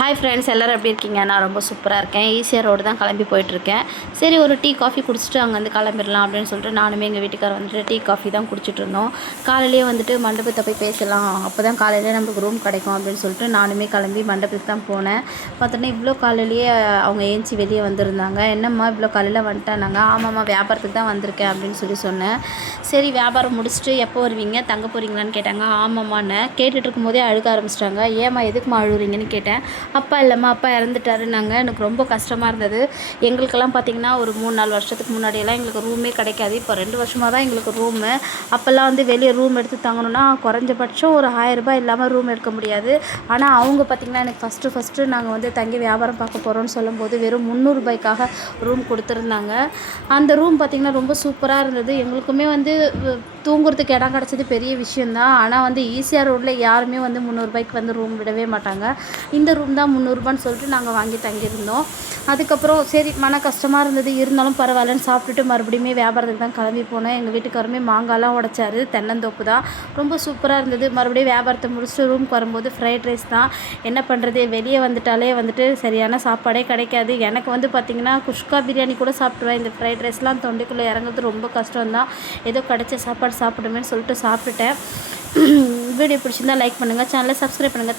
Hi friends, எல்லோரும் எப்படி இருக்கீங்க? நான் ரொம்ப சூப்பராக இருக்கேன். ஈசிஆர் ரோடு தான் கிளம்பி போயிட்டுருக்கேன். சரி, ஒரு டீ காஃபி குடிச்சிட்டு அங்கேருந்து கிளம்பிடலாம் அப்படின்னு சொல்லிட்டு நானுமே எங்கள் வீட்டுக்காரர் வந்துட்டு டீ காஃபி தான் குடிச்சிட்டு இருந்தோம். காலையிலேயே வந்துட்டு மண்டபத்தை போய் பேசலாம், அப்போ தான் காலையிலே நமக்கு ரூம் கிடைக்கும் அப்படின்னு சொல்லிட்டு நானுமே கிளம்பி மண்டபத்துக்கு தான் போனேன். பார்த்தோன்னா இவ்வளோ காலையிலேயே அவங்க ஏஞ்சி வெளியே வந்திருந்தாங்க. என்னம்மா இவ்வளோ காலையில் வந்துட்டானாங்க? ஆமாம்மா, வியாபாரத்துக்கு தான் வந்திருக்கேன் அப்படின்னு சொன்னேன். சரி, வியாபாரம் முடிச்சுட்டு எப்போ வருவீங்க, தங்க போகிறீங்களான்னு கேட்டாங்க. ஆமாம்மான்னு கேட்டுட்டு இருக்கும்போதே அழுக ஆரம்பிச்சிட்டாங்க. ஏம்மா எதுக்குமா அழுகுறீங்கன்னு கேட்டேன். அப்பா இல்லைம்மா, அப்பா இறந்துட்டாருன்னாங்க. எனக்கு ரொம்ப கஷ்டமாக இருந்தது. எங்களுக்கெல்லாம் பார்த்திங்கன்னா ஒரு 3-4 வருஷத்துக்கு முன்னாடியெல்லாம் எங்களுக்கு ரூமே கிடைக்காது. இப்போ 2 வருஷமாக தான் எங்களுக்கு ரூமு. அப்போல்லாம் வந்து வெளியே ரூம் எடுத்து தங்கணுன்னா குறைஞ்சபட்சம் ஒரு 1000 ரூபாய் இல்லாமல் ரூம் எடுக்க முடியாது. ஆனால் அவங்க பார்த்திங்கன்னா எனக்கு ஃபஸ்ட்டு நாங்கள் வந்து தங்கி வியாபாரம் பார்க்க போகிறோன்னு சொல்லும்போது வெறும் 300 ரூபாய்க்காக ரூம் கொடுத்துருந்தாங்க. அந்த ரூம் பார்த்திங்கன்னா ரொம்ப சூப்பராக இருந்தது. எங்களுக்குமே வந்து தூங்குறதுக்கு இடம் கிடச்சது பெரிய விஷயந்தான். ஆனால் வந்து ஈசிஆர் ரோட்டில் யாருமே வந்து 300 ரூபாய்க்கு வந்து ரூம் விடவே மாட்டாங்க. இந்த ரூம் தான் 300 ரூபான்னு சொல்லிட்டு நாங்கள் வாங்கி தங்கியிருந்தோம். அதுக்கப்புறம் சரி, மன கஷ்டமாக இருந்தது, இருந்தாலும் பரவாயில்லன்னு சாப்பிட்டுட்டு மறுபடியுமே வியாபாரத்துக்கு தான் கிளம்பி போனேன். எங்கள் வீட்டுக்காரமே மாங்காய்லாம் உடைச்சாரு. தென்னந்தோப்பு தான், ரொம்ப சூப்பராக இருந்தது. மறுபடியும் வியாபாரத்தை முடிச்சுட்டு ரூமுக்கு வரும்போது ஃப்ரைட் ரைஸ் தான். என்ன பண்ணுறது, வெளியே வந்துட்டாலே வந்துட்டு சரியான சாப்பாடே கிடைக்காது. எனக்கு வந்து பார்த்திங்கன்னா குஷ்கா பிரியாணி கூட சாப்பிடுவேன். இந்த ஃப்ரைட் ரைஸ்லாம் தொண்டைக்குள்ளே இறங்குறது ரொம்ப கஷ்டம்தான். ஏதோ கிடைச்ச சாப்பாடு சாப்பிடுமேன்னு சொல்லிட்டு சாப்பிட்டுட்டேன். வீடியோ பிடிச்சிருந்தா லைக் பண்ணுங்கள், சேனலை சப்ஸ்கிரைப் பண்ணுங்கள்.